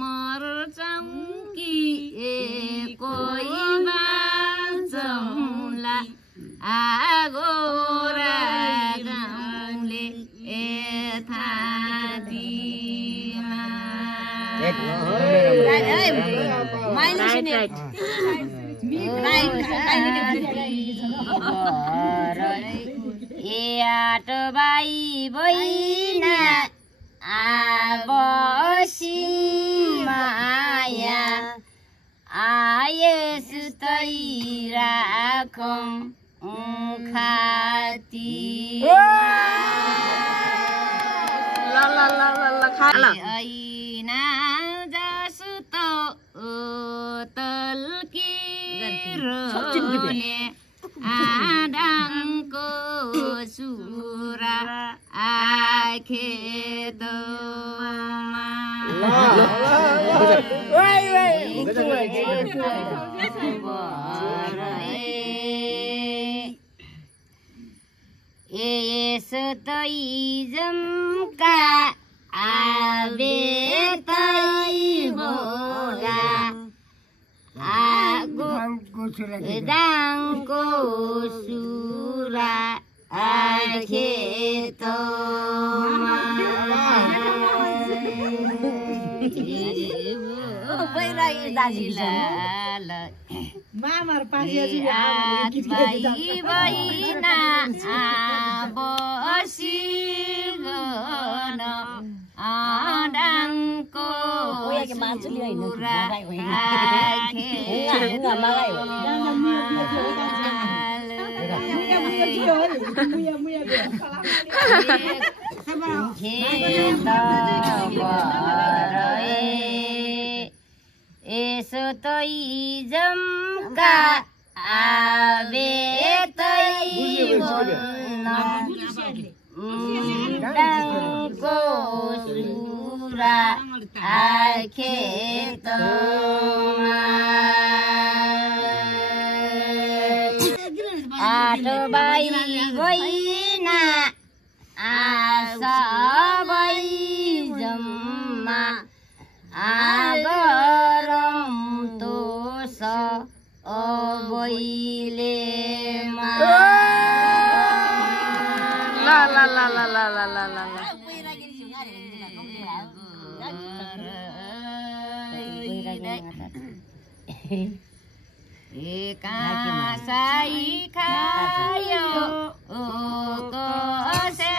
मर्छौँ कि कोही बाँचौँला आगो रागाउँले थातीमा आट बाई बहिना बसी माया आए सुतै राखौँ खाती ऐना जस्तो तल्किरहने आँडाङको सुरा आखेतमा यसो तै जम्का आवे तै होला दाङको सुरा आखेतमा बहिना बसिगन आँडाङको सुरा यसो तै जम्का आवे तै डाङको सुरा आखेतमा आठ बाई बहिना सबै जम्मा गरम तोस अबैलेमा ला ला ला ला ला ला ला ला कासाई खायो कसैराले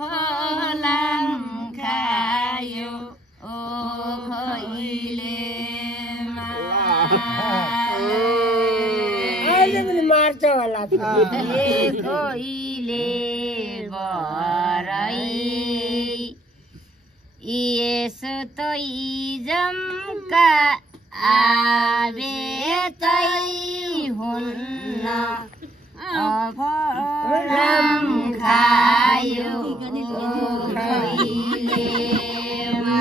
फलाम खायो खैलेमा मार्छ होला खैले बरै यसो तै जम्का आवे तै हुन्न फलाम खायो खैलेमा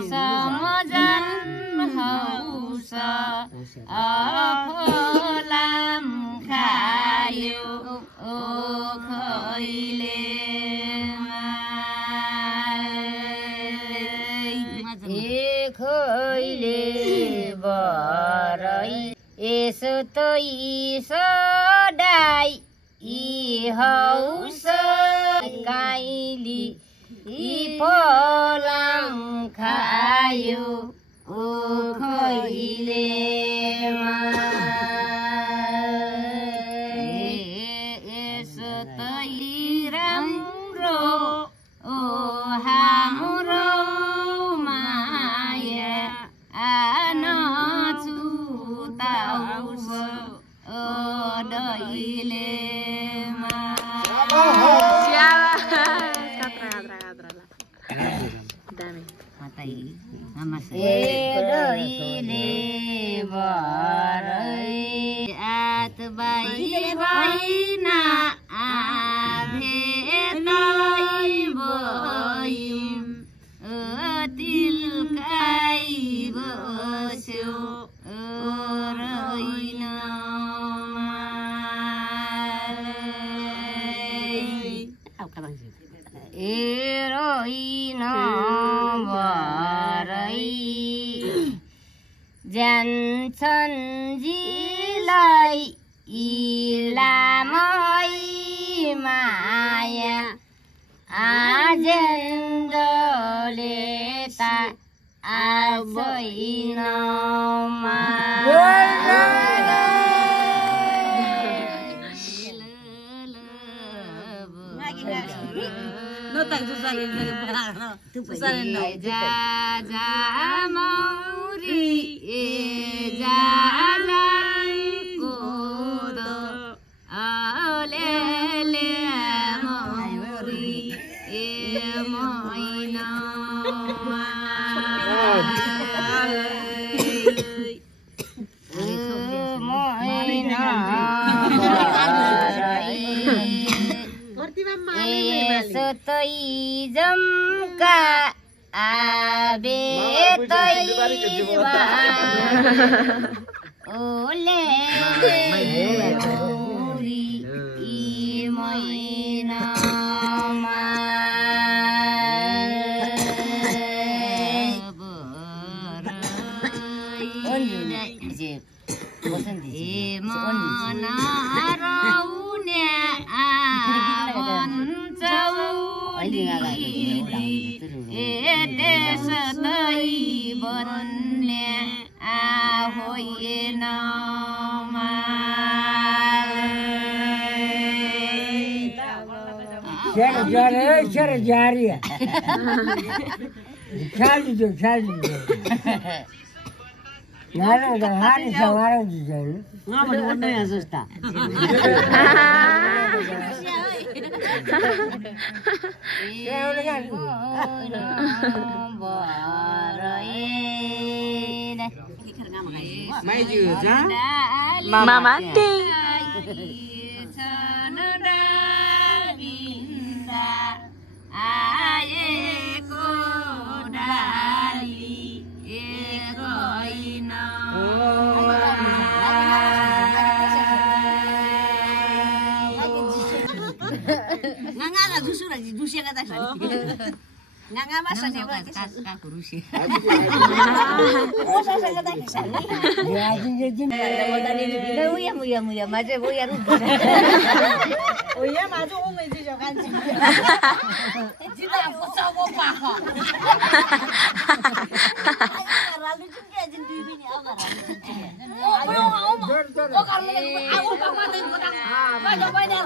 समझन हौस फलाम खायो खैले बरै यसो तै सदाई हौस काइली फलाम खायो खैलेमा यसो तै राम्रो हाम्रो माया नछुताउस दैलेमा दैले बरै आत बाई बहिना आभे माया आजले ता आबैनमा जमका आबे ओले Cara diária. Chálido. Nada da rádio chamaram de gelo. Não, mas não é assustar. Mai chưa chứ? Mama ti. Nganga justru lagi Rusia kata saya. Nganga masa dia lagi ke Rusia. Masa saya kata sana. Ya, jadi Muya macam muya rupa. Oh iya macam orang itu jangan sih. Tidak aku coba pakai. Lalu juga jadi ini apa? Oh kalau aku pakai itu kurang. Macam mana?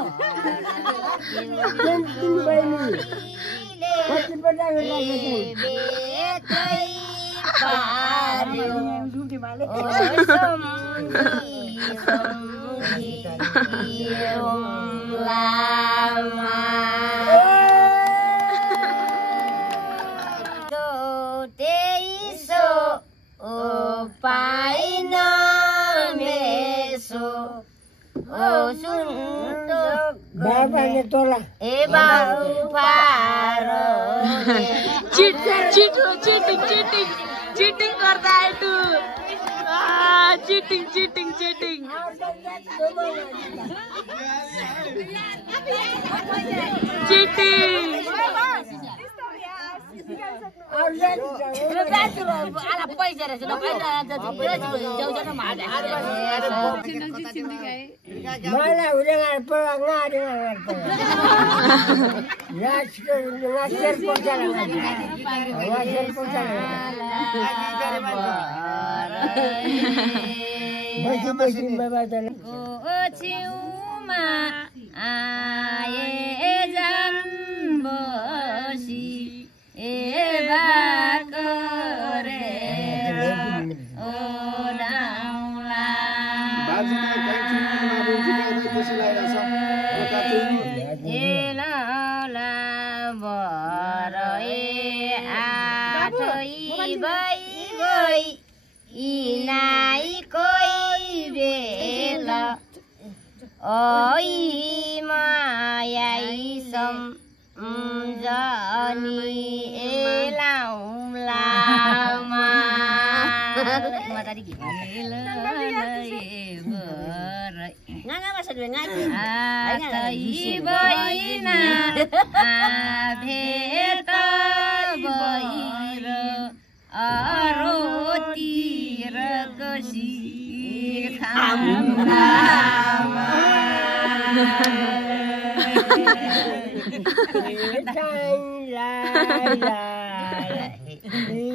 Bapak tolak. Cheating करता है तू cheating Oi mai som jani elang lama tadi gitu. Nganga masa dua ngaji. Atai boina abheta boira aroti rakasi kham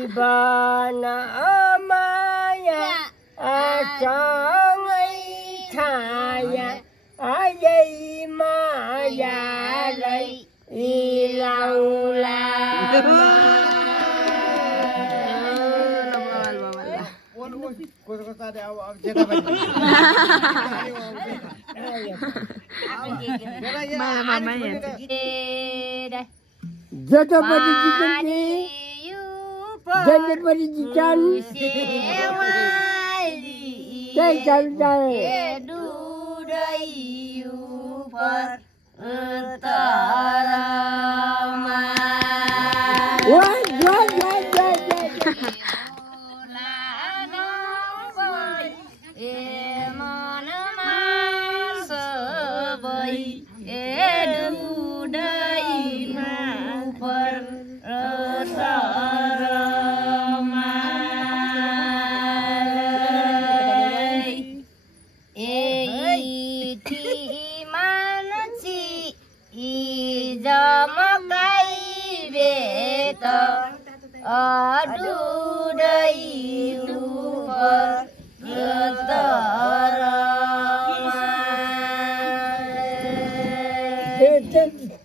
जीवन माया सँगै छाया अझै मायालाई इलाउला जतापट्टि जित्ने जतापट्टि जित्छन् त्यही चल्छ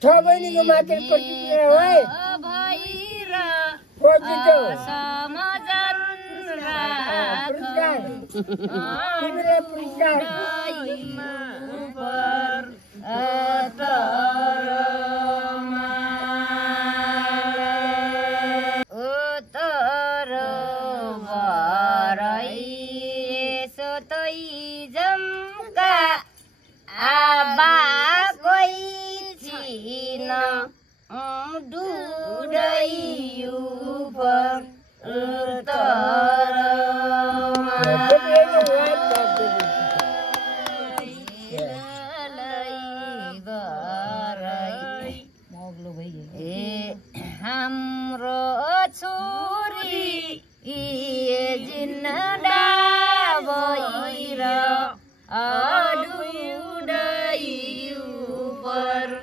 छ बहिनीको मात्र प्रतिक्रिया है हाम्रो छोरी जिन्दा भएर अडुदै उपर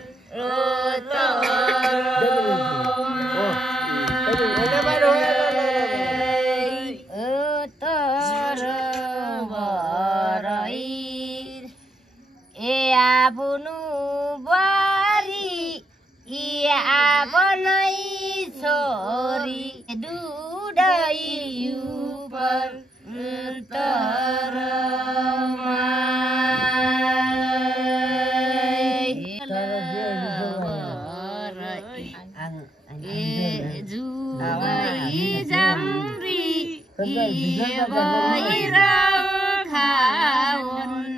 आफ्नो बारी आपनै छोरी डुडै उपर भएर खाउन्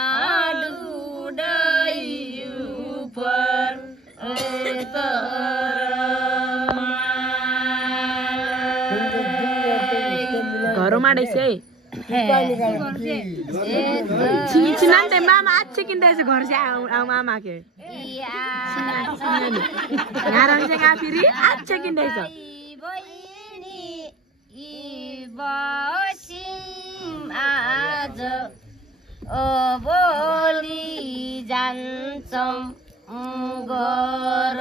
आडुदै उपर घरमा रहेछ छिनान्ते मामा आच्छे किन्दैछ घर से मामा के यहाँ फेरि आच्छे किन्दैछ आज भोलि जान्छौँ घर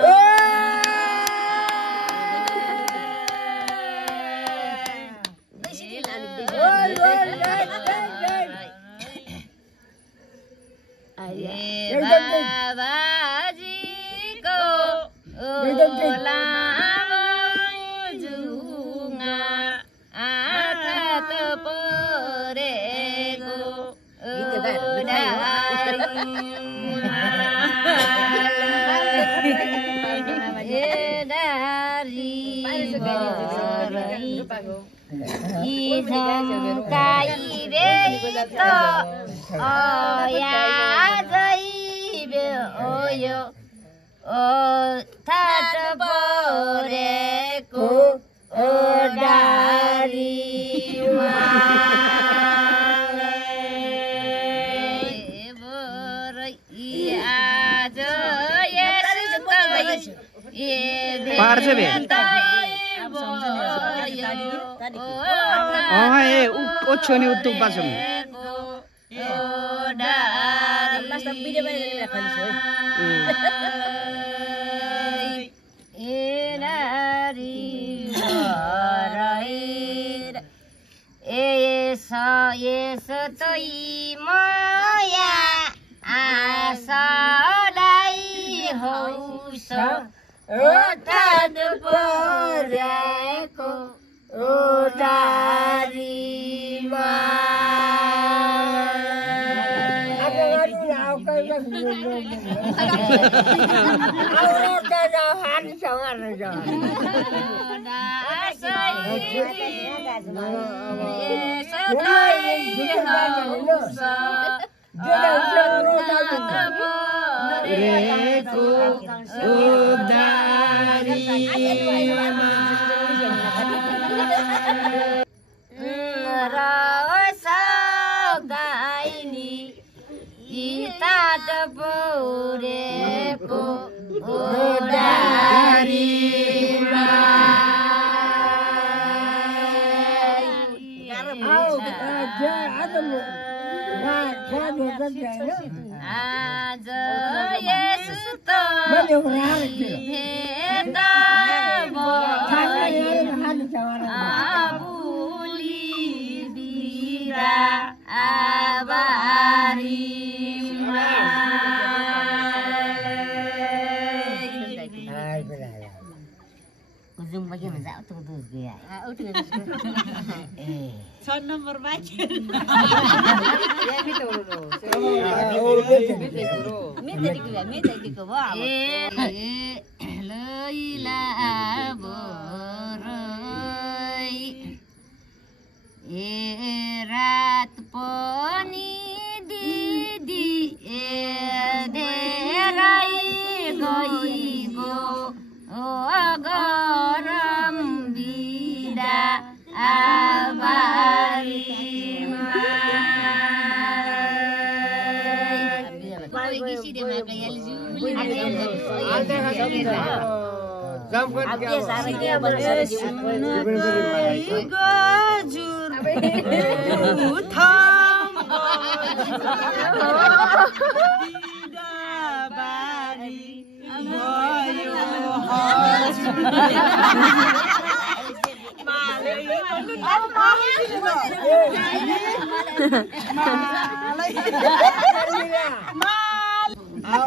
बाबाजीको लामो जुङ्गा आँखा त परेको थाट परेको डारीमा ओछ्योनी उत्तुक पाछौँ लास्ट भिडियो बनाएर खालिस है यसतै माया आशालाई हौस ओठाद पर्याको ओडारीमा पौरेको आज यस्तो भेद भोलि बिदा आबारी Zoom bagi mana tak tu dia. Son number baca. Mete dikau wah. Leila borai. Rat poni didi derai goigo. Garam bida abarima.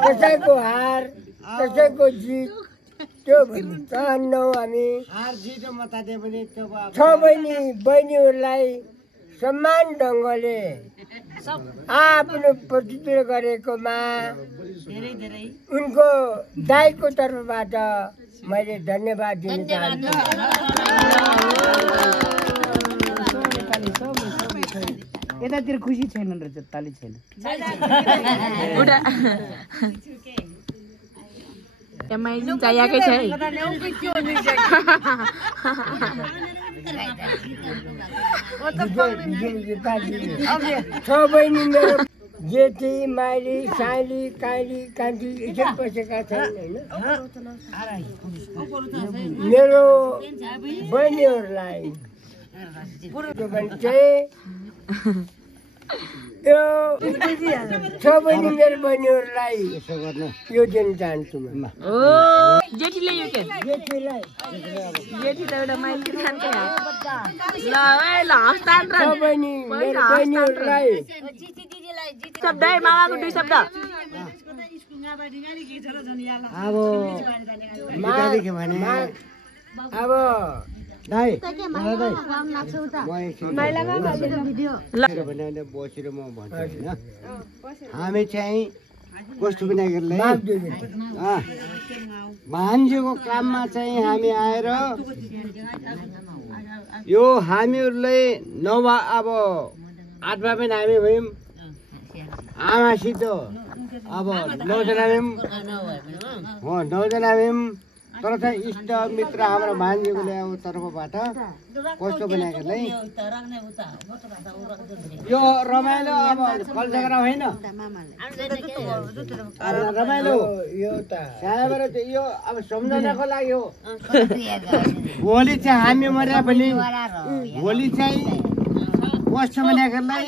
कसैको हार कसैको जित त्यो चाहन्नौ हामी हार जित मताते पनि त्यो छ बहिनीहरूलाई समान ढङ्गले आफ्नो प्रतिनिधित्व गरेकोमा उनको दाइको तर्फबाट मैले धन्यवाद दिन चाहन्छु। यतातिर खुसी छैनन् रहेछ ताली छैन चाहिएकै छ छ बहिनी मेरो जेठी माइली साइली काइली कान्छी यसरी बसेका छन् होइन मेरो बहिनीहरूलाई यो छ बहिनी मेरो बहिनीहरूलाई यो दिन चाहन्छु म जेठीले यो के जेठीलाई जेठी त एउटा माइली खान्छ ल ल हस्तान र छ बहिनी मेरो बहिनीहरूलाई शब्द है मामाको दुई शब्द अब अब दाइ बसेर म भन्छु होइन हामी चाहिँ कस्तो विनायकलाई भान्जीको काममा चाहिँ हामी आएर यो हामीहरूले नभए अब आठमा पनि हामी भयौँ आमासित अब 9 जना भयौँ 9 जना भयौँ तर चाहिँ इष्ट मित्र हाम्रो भान्जीको ल्याएको तर्फबाट कस्तो बनाएकोलाई यो रमाइलो अब कलजगरा होइन रमाइलो यो त सायबाट यो अब सम्झनाको लागि हो भोलि चाहिँ हामी मर्या पनि भोलि चाहिँ कस्तो बनाएकोलाई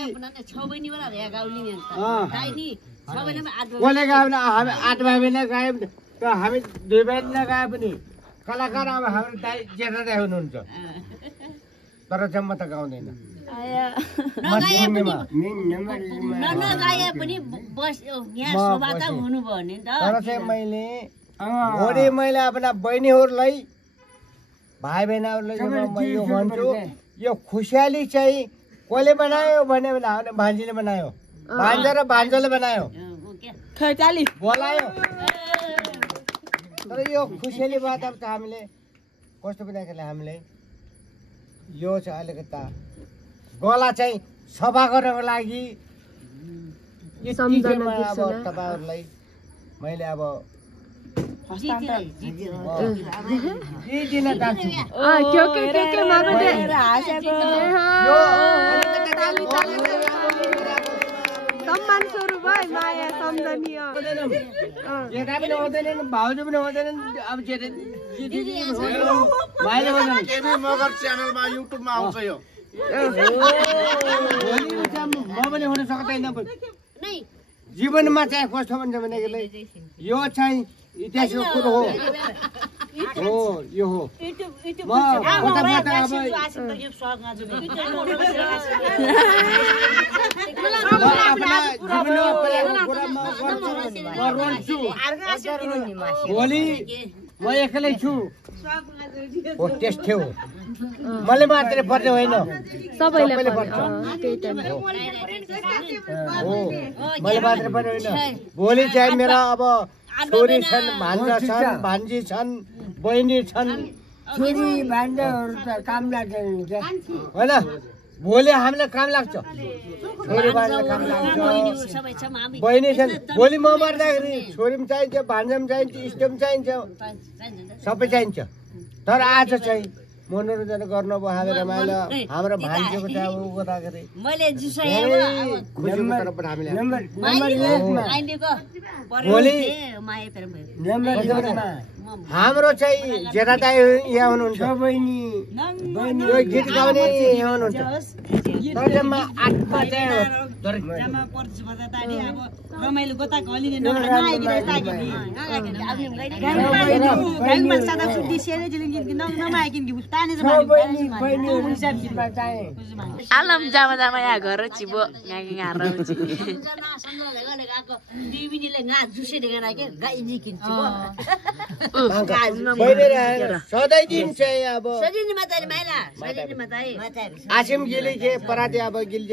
कसले गायो भने हामी 8 भाइ बहिनी गायो भने त हामी 2 भाइ नगाए पनि कलाकार अब हाम्रो दाइ जेठा दाइ हुनुहुन्छ तर चाहिँ म त गाउँदैन नगाए पनि यहाँ शोभा त हुनुभयो नि त तर चाहिँ मैले आफ्ना बहिनीहरूलाई भाइ बहिनीहरूलाई म यो भन्छु यो खुसियाली चाहिँ कसले बनायो भने हामीले भान्जीले बनायो भान्जा र भान्जोले बनायो बोलायो तर यो खुसियाली बात अब त हामीले कस्तो बनाएकोले हामीले यो चाहिँ अलिकता गला चाहिँ सफा गर्नको लागि अब तपाईँहरूलाई मैले अब दिन चाहन्छु सम्मान स्वरूप है माया सम्झनीय जेठा पनि हुँदैनन् भाउजू पनि हुँदैनन् अब भाइले मगर च्यानलमा युट्युबमा आउँछ यो म पनि हुन सक्दैन जीवनमा चाहिँ कस्तो भन्छ भनेदेखि यो चाहिँ इतिहासको कुरो हो यो हो म भोलि म एक्लै छु हो टेस्ट थियो मैले मात्रै पर्ने होइन सबैले पर्छ हो मैले मात्रै पर्ने होइन भोलि चाहिँ मेरो अब छोरी छन् भान्जा छन् भान्जी छन् बहिनी छन् छोरी भान्जाहरू त काम लाग्दैन होइन भोलि हामीलाई काम लाग्छ छोरी भान्जा काम लाग्छ बहिनी छन् भोलि म मर्दाखेरि छोरी पनि चाहिन्छ भान्जा पनि चाहिन्छ इष्ट पनि चाहिन्छ सबै चाहिन्छ तर आज चाहिँ मनोरञ्जन गर्नुभयो हामी रमाइलो हाम्रो भान्जीको चाहिँ अब उ गर्दाखेरि खुसीको तर्फबाट हामीले भोलि हाम्रो चाहिँ जेठा दाइ यहाँ हुनुहुन्छ यो गीत गाउने यहाँ हुनुहुन्छ रमाइलो गोता घलिने आलम जामा जामा यहाँ घर चिबो सधैँ दिन चाहिँ अब आसिम गिली के पराते अब गिल